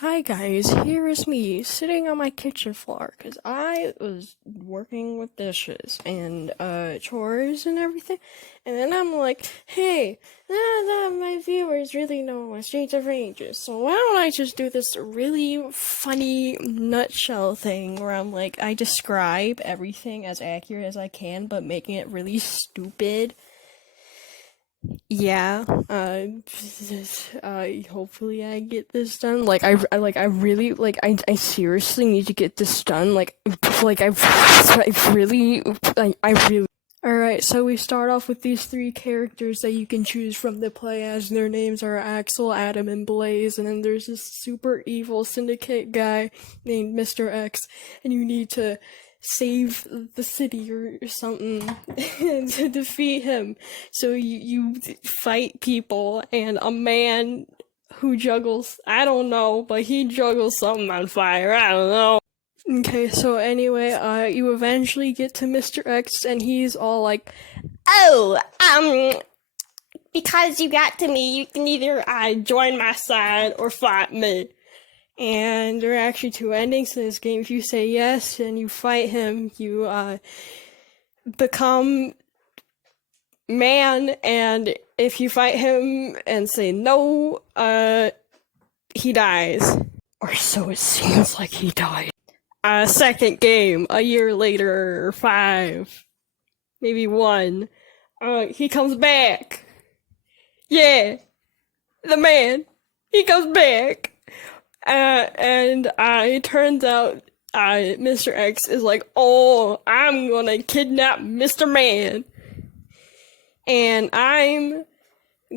Hi guys, here is me sitting on my kitchen floor because I was working with dishes and chores and everything, and then I'm like, hey, my viewers really know my Streets of Ranges, so why don't I just do this really funny nutshell thing where I'm like, I describe everything as accurate as I can, but making it really stupid. Yeah, hopefully I get this done. I really, I seriously need to get this done. I really. Alright, so we start off with these three characters that you can choose from to play as. Their names are Axel, Adam, and Blaze, and then there's this super evil syndicate guy named Mr. X, and you need to save the city or something to defeat him. So you fight people, and a man who juggles, I don't know, but he juggles something on fire, I don't know. Okay, so anyway, you eventually get to Mr. X, and he's all like, "Oh, because you got to me, you can either join my side or fight me." And there are actually two endings to this game. If you say yes and you fight him, you become man, and if you fight him and say no, he dies. Or so it seems like he died. Second game, a year later, or 5, maybe 1, he comes back. Yeah, the man, he comes back. And it turns out Mr. X is like, oh, I'm gonna kidnap Mr. Man. And I'm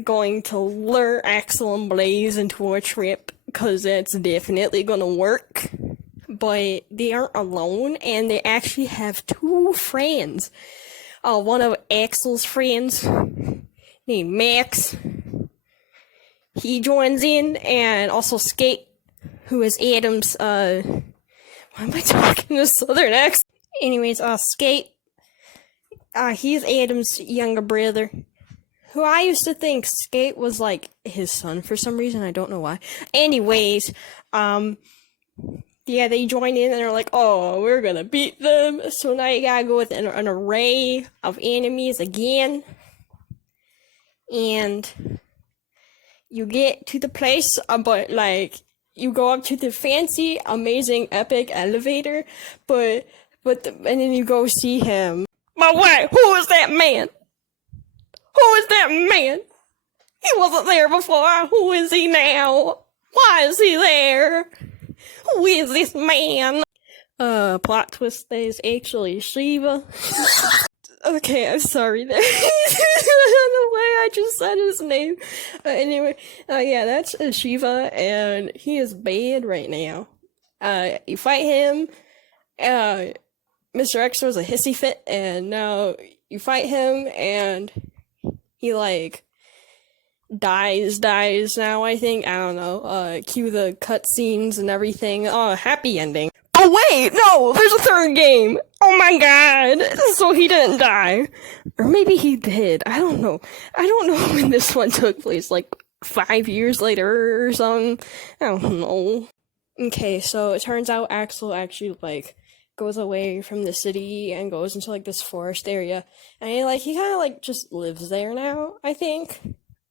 going to lure Axel and Blaze into a trip, because it's definitely gonna work. But they aren't alone, and they actually have two friends. One of Axel's friends, named Max, he joins in, and also Skate, who is Adam's, why am I talking to Southern accent? Anyways, Skate, he's Adam's younger brother, who I used to think Skate was, like, his son for some reason, I don't know why. Anyways, yeah, they join in and they're like, oh, we're gonna beat them, so now you gotta go with an array of enemies again, and you get to the place, but, like, you go up to the fancy, amazing, epic elevator, and then you go see him. But wait, who is that man? Who is that man? He wasn't there before. Who is he now? Why is he there? Who is this man? Plot twist, that is actually Shiva. Okay, I'm sorry there. The way I just said his name. Anyway, yeah, that's Shiva, and he is bad right now. You fight him, Mr. X throws a hissy fit, and now you fight him, and he, like, dies now, I think. I don't know. Cue the cutscenes and everything. Oh, happy ending. Oh wait, no, there's a third game! Oh my god! So he didn't die. Or maybe he did, I don't know. I don't know when this one took place, like 5 years later or something. I don't know. Okay, so it turns out Axel actually, like, goes away from the city and goes into, like, this forest area. And he kinda, like, just lives there now, I think.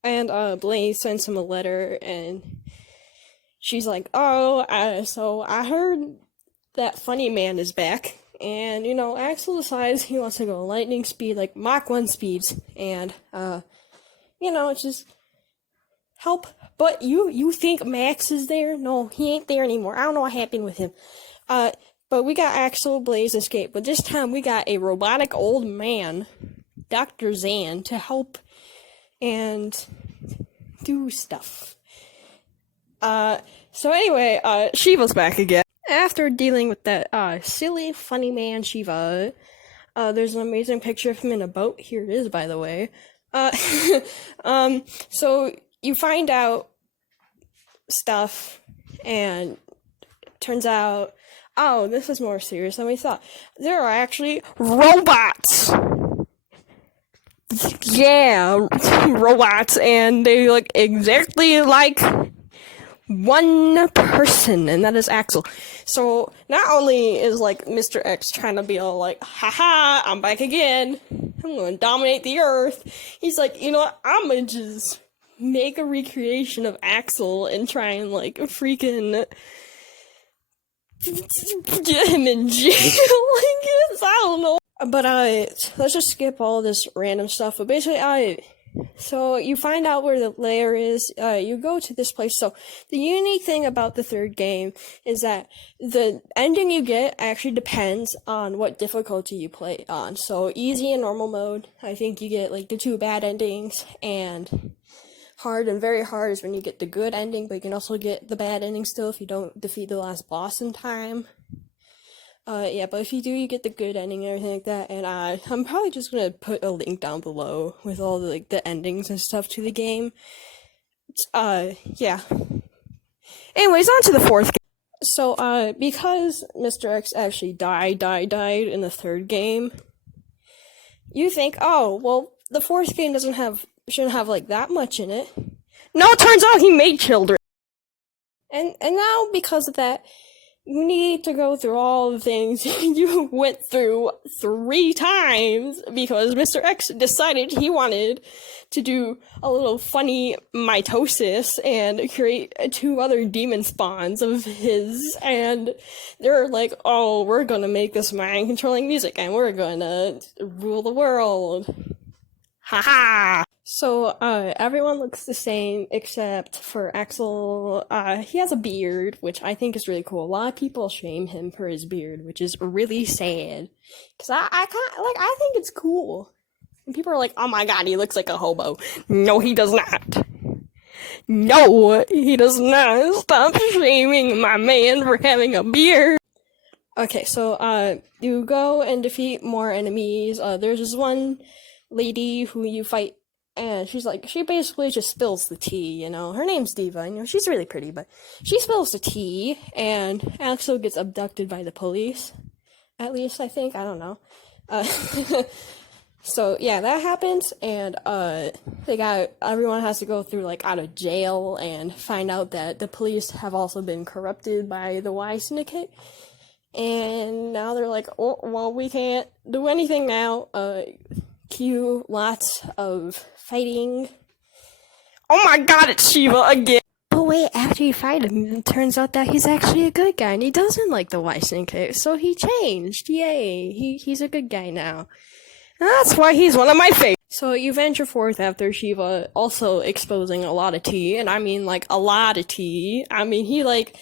And, Blaze sends him a letter, and she's like, oh, so I heard that funny man is back, and, you know, Axel decides he wants to go lightning speed, like Mach 1 speeds, and, you know, just help. But you think Max is there? No, he ain't there anymore. I don't know what happened with him. But we got Axel, Blaze, Escape, but this time we got a robotic old man, Dr. Zan, to help and do stuff. So anyway, Shiva's back again. After dealing with that, silly, funny man Shiva, there's an amazing picture of him in a boat. Here it is, by the way. So you find out stuff, and it turns out, oh, this is more serious than we thought. There are actually robots! Yeah, robots, and they look exactly like one person, and that is Axel. So not only is like Mr. X trying to be all like, haha, I'm back again, I'm gonna dominate the earth, he's like, you know what, I'm gonna just make a recreation of Axel and try and like freaking get him in jail. I guess, I don't know. But let's just skip all this random stuff. But basically, so you find out where the lair is, you go to this place. So the unique thing about the third game is that the ending you get actually depends on what difficulty you play on. So easy and normal mode, I think you get like the 2 bad endings, and hard and very hard is when you get the good ending, but you can also get the bad ending still if you don't defeat the last boss in time. Yeah, but if you do, you get the good ending and everything like that, and I'm probably just gonna put a link down below with all the, like, the endings and stuff to the game. Yeah. Anyways, on to the 4th game. So, because Mr. X actually died in the 3rd game, you think, oh, well, the 4th game shouldn't have, like, that much in it. No, it turns out he made children! And now, because of that, you need to go through all the things you went through 3 times because Mr. X decided he wanted to do a little funny mitosis and create 2 other demon spawns of his, and they're like, oh, we're gonna make this mind-controlling music and we're gonna rule the world. Haha! So, everyone looks the same except for Axel. He has a beard, which I think is really cool. A lot of people shame him for his beard, which is really sad. Cause I think it's cool. And people are like, oh my god, he looks like a hobo. No, he does not. No, he does not. Stop shaming my man for having a beard. Okay, so, you go and defeat more enemies. There's this one lady who you fight, and she basically just spills the tea, you know. Her name's Diva, and, you know, she's really pretty, but she spills the tea, and Axel gets abducted by the police. At least, I think. I don't know. So, yeah, that happens, and, everyone has to go through, like, out of jail, and find out that the police have also been corrupted by the Y Syndicate. And now they're like, oh, well, we can't do anything now. Cue lots of fighting. Oh my god, it's Shiva again! But wait, after you fight him, it turns out that he's actually a good guy, and he doesn't like the Y Syndicate, so he changed. Yay, he's a good guy now. And that's why he's one of my favorites. So you venture forth after Shiva also exposing a lot of tea, and I mean, like, a lot of tea. I mean, he literally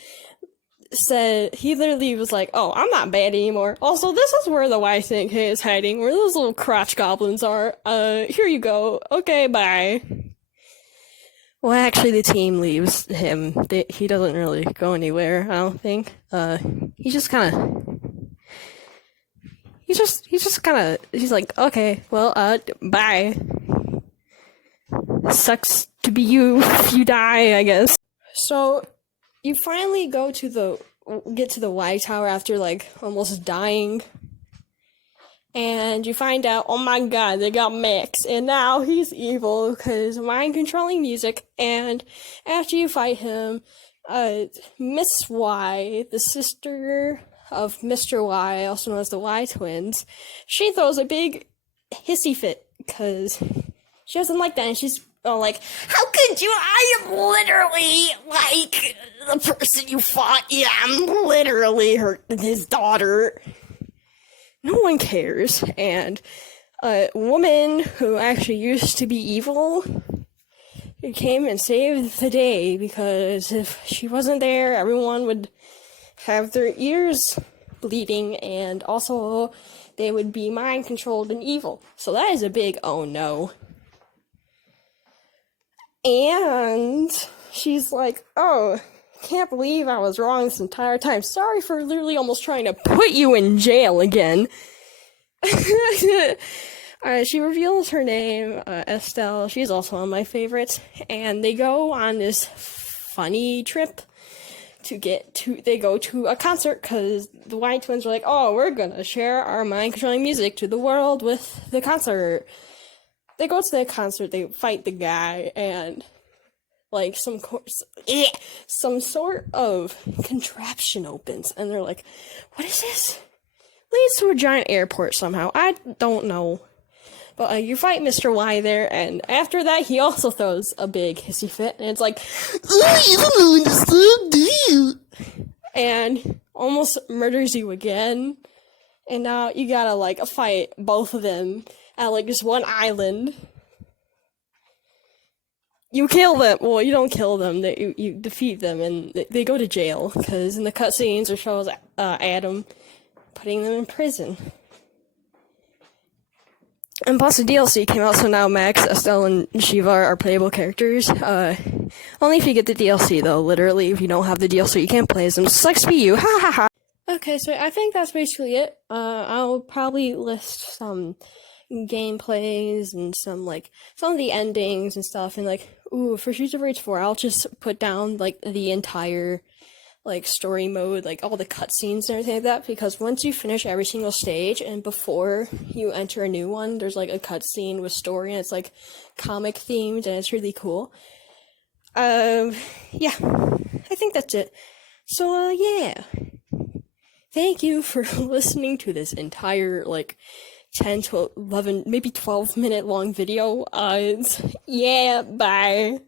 was like, oh, I'm not bad anymore. Also, this is where the Y Syndicate is hiding, where those little crotch goblins are. Here you go. Okay, bye. Well, actually, the team leaves him. He doesn't really go anywhere, I don't think. He's like, okay, well, bye. Sucks to be you if you die, I guess. So, you finally get to the Y Tower after, like, almost dying. And you find out, oh my god, they got Max. And now he's evil because mind-controlling music. And after you fight him, Miss Y, the sister of Mr. Y, also known as the Y Twins, she throws a big hissy fit because she doesn't like that. And she's like, how could you? I am literally, like, the person you fought. Yeah, I'm literally his daughter. No one cares. And a woman who actually used to be evil came and saved the day, because if she wasn't there, everyone would have their ears bleeding, and also they would be mind-controlled and evil. So that is a big oh no. And she's like, oh, can't believe I was wrong this entire time. Sorry for literally almost trying to put you in jail again. She reveals her name, Estelle. She's also one of my favorites. And they go on this funny trip they go to a concert, because the White Twins are like, oh, we're gonna share our mind-controlling music to the world with the concert. They go to the concert, they fight the guy, and like some sort of contraption opens, and they're like, "What is this?" Leads to a giant airport somehow. I don't know. But you fight Mr. Y there, and after that, he also throws a big hissy fit, and it's like, "Oh, you don't know what to stop, do you?" And almost murders you again. And now you gotta, like, fight both of them at, like, just one island. You kill them. Well, you don't kill them. You defeat them, and they go to jail, because in the cutscenes it shows Adam putting them in prison. And plus the DLC came out, so now Max, Estelle, and Shiva are playable characters. Only if you get the DLC, though. Literally, if you don't have the DLC, you can't play as them. Sucks to be you. Ha ha ha. Okay, so I think that's basically it. I'll probably list some gameplays and some of the endings and stuff, and for Streets of Rage 4, I'll just put down the entire story mode, all the cutscenes and everything like that, because once you finish every single stage and before you enter a new one, there's a cutscene with story, and it's comic themed, and it's really cool. Yeah, I think that's it. So yeah, thank you for listening to this entire 10 to 11, maybe 12 minute long video. Yeah, bye.